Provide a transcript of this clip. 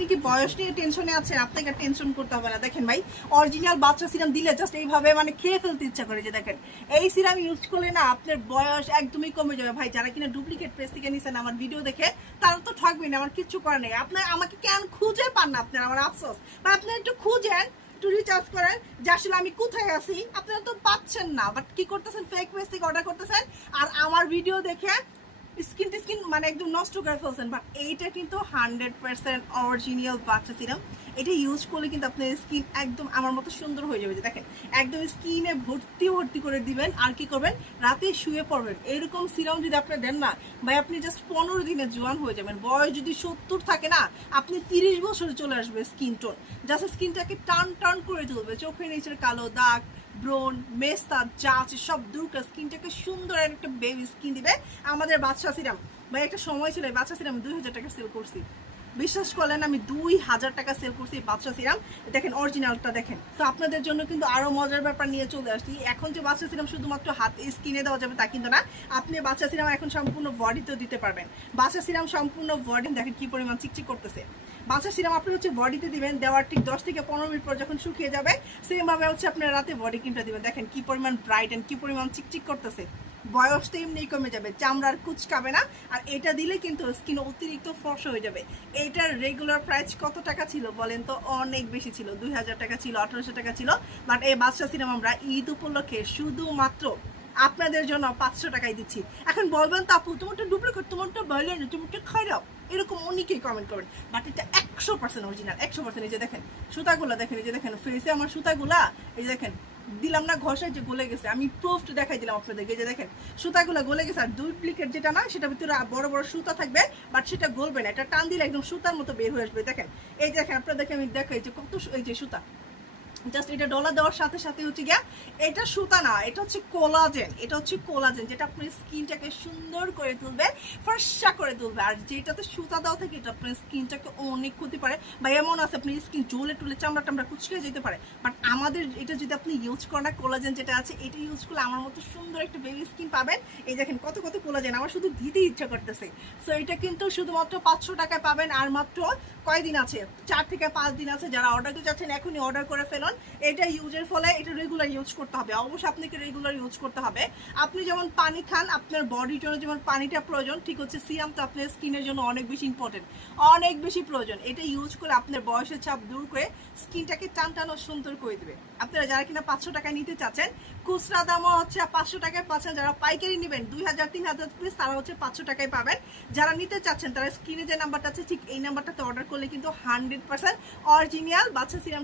আপনি কি বয়স নিয়ে টেনশনে আছেন? আপনাকে টেনশন করতে হবে না। দেখেন ভাই অরিজিনাল বাচ্চা সিরাম দিলে জাস্ট এইভাবে মানে খেয়ে ফেলতে ইচ্ছা করে যে দেখেন, এই সিরাম ইউজ করলে না আপনার বয়স একদমই কমে যাবে। ভাই, যারা কিনা ডুপ্লিকেট পেজ থেকে নিছেন আমার ভিডিও দেখে, তারা তো ঠকবেন আমার কিচ্ছু করার নেই। আপনার আমাকে কেন খুঁজে পান না আপনার? আমার আফসোস। বা আপনি একটু খুঁজেন, একটু রিচার্জ করেন যে আসলে আমি কোথায় আছি। আপনারা তো পাচ্ছেন না বাট কি করতেছেন? ফেক পেজ থেকে অর্ডার করতেছেন। আর আমার ভিডিও দেখে স্কিন স্কিন মানে একদম নষ্ট করে ফেলছেন বাট এইটা কিন্তু হান্ড্রেড পার্সেন্ট অরিজিনাল বাচ্চা সিরাম এটা ইউজ করলে কিন্তু আপনার স্কিন একদম আমার মতো সুন্দর হয়ে যাবে। দেখেন, একদম স্কিনে ভর্তি ভর্তি করে দিবেন, আর কি করবেন? রাতে শুয়ে পড়বেন। এরকম সিরাম যদি আপনি দেন না, ভাই, আপনি জাস্ট পনেরো দিনে জোয়ান হয়ে যাবেন। বয়স যদি সত্তর থাকে না, আপনি তিরিশ বছরে চলে আসবে স্কিন টোন জাস্ট স্কিনটাকে টান টান করে তুলবে চোখের নিচের কালো দাগ ব্রোন মেস্তা যা আছে সব দূর করে স্কিনটাকে সুন্দর একটা বেবি স্কিন দিবে। আমাদের বাচ্চা সিরাম ভাই, একটা সময় ছিল বাচ্চা সিরাম দুই হাজার টাকা সেল করছি। বিশ্বাস করলেন আমি দুই হাজার টাকা সেল করছি এই বাচ্চা সিরাম। দেখেন অরিজিনালটা দেখেন। তো আপনাদের জন্য কিন্তু আরও মজার ব্যাপার নিয়ে চলে আসছি। এখন যে বাচ্চা সিরাম শুধুমাত্র হাত স্কিনে দেওয়া যাবে তা কিন্তু না। আপনি বাচ্চা সিরাম এখন সম্পূর্ণ বডিতেও দিতে পারবেন। বাচ্চা সিরাম সম্পূর্ণ বডি দেখেন কি পরিমাণ চিকচিক করতেছে। বাচ্চা সিরাম আপনি হচ্ছে বডিতে দিবেন, দেওয়ার ঠিক দশ থেকে পনেরো মিনিট পর যখন শুকিয়ে যাবে সেম ভাবে হচ্ছে আপনার রাতে বডি ক্রিমটা দিবেন। দেখেন কি পরিমাণ ব্রাইট এন্ড কি পরিমাণ চিকচিক করতেছে। বয়সটা এমনি কমে যাবে, চামড়ার কুচকাবে না, আর এটা দিলে কিন্তু স্কিন অতিরিক্ত ফর্স হয়ে যাবে। এইটার রেগুলার প্রাইস কত টাকা ছিল বলেন তো? অনেক বেশি ছিল, দুই হাজার টাকা ছিল, আঠারোশো টাকা ছিল। বাট এই বাদশা সিনেমা আমরা ঈদ উপলক্ষে শুধুমাত্র আপনাদের জন্য পাঁচশো টাকায় দিচ্ছি। এখন বলবেন তো আপু, তোমারটা ডুপ্লিকেট তোমারটা না তোমারটা খারাপ এরকম অনেকেই কমেন্ট করবেন বাট এটা একশো পার্সেন্ট অরিজিনাল একশো পার্সেন্ট এই যে দেখেন, সুতাগুলা দেখেন, এই যে দেখেন ফেসে আমার সুতাগুলা, এই যে দেখেন দিলাম না, ঘষায় যে গলে গেছে। আমি প্রুফ দেখাই দিলাম আপনাদেরকে যে দেখেন, সুতাগুলো গলে গেছে, আর ডুপ্লিকেট যেটা না, সেটা ভিতরে বড় বড় সুতা থাকবে বাট সেটা গলবে না। এটা টান দিলে একদম সুতার মতো বের হয়ে আসবে। দেখেন, এই দেখেন, আপনাদেরকে আমি দেখাই যে কত এই যে সুতা। জাস্ট এটা ডলার দেওয়ার সাথে সাথে হচ্ছে গিয়া এটা সুতা না, এটা হচ্ছে কোলাজেন, এটা হচ্ছে কোলাজেন, যেটা আপনার স্কিনটাকে সুন্দর করে তুলবে, ফর্সা করে তুলবে, আর যেটাতে সুতা দেওয়া থাকে এটা আপনার স্কিনটাকে অনেক ক্ষতি পারে বা এমন আছে আপনি স্কিন জ্বলে টুলে চামড়া টামড়া কুচকে যেতে পারে বাট আমাদের এটা যদি আপনি ইউজ করেন না, কোলাজেন যেটা আছে, এটা ইউজ করলে আমার মতো সুন্দর একটা বেবি স্কিন পাবেন, এই দেখেন কত কত কোলাজেন, আমার শুধু দিতে ইচ্ছা করতেছে সো এটা কিন্তু শুধুমাত্র পাঁচশো টাকায় পাবেন, আর মাত্র কয়দিন আছে, চার থেকে পাঁচ দিন আছে, যারা অর্ডার করতে চাচ্ছেন এখনই অর্ডার করে ফেলুন এটা ইউজের ফলে এটা রেগুলার ইউজ করতে হবে। অবশ্যই আপনাকে রেগুলার ইউজ করতে হবে। আপনি যেমন পানি খান, আপনার বডির জন্য যেমন পানিটা প্রয়োজন, ঠিক হচ্ছে, সিরাম তো আপনার স্কিনের জন্য অনেক বেশি ইম্পর্টেন্ট অনেক বেশি প্রয়োজন। এটা ইউজ করে আপনার বয়সের চাপ দূর করে স্কিনটাকে টান টান সুন্দর করে দেবে। আপনারা যারা কিনা পাঁচশো টাকায় নিতে চাচ্ছেন, খুচরা দামও হচ্ছে পাঁচশো টাকায় পাচ্ছেন। যারা পাইকারি নেবেন, দুই হাজার, তিন হাজার পিস তারা হচ্ছে পাঁচশো টাকায় পাবেন। যারা নিতে চাচ্ছেন, তারা স্ক্রিনে যে নাম্বারটা আছে, ঠিক এই নাম্বারটাতে অর্ডার করলে কিন্তু হান্ড্রেড পার্সেন্ট অরিজিনাল বাচ্চা সিরাম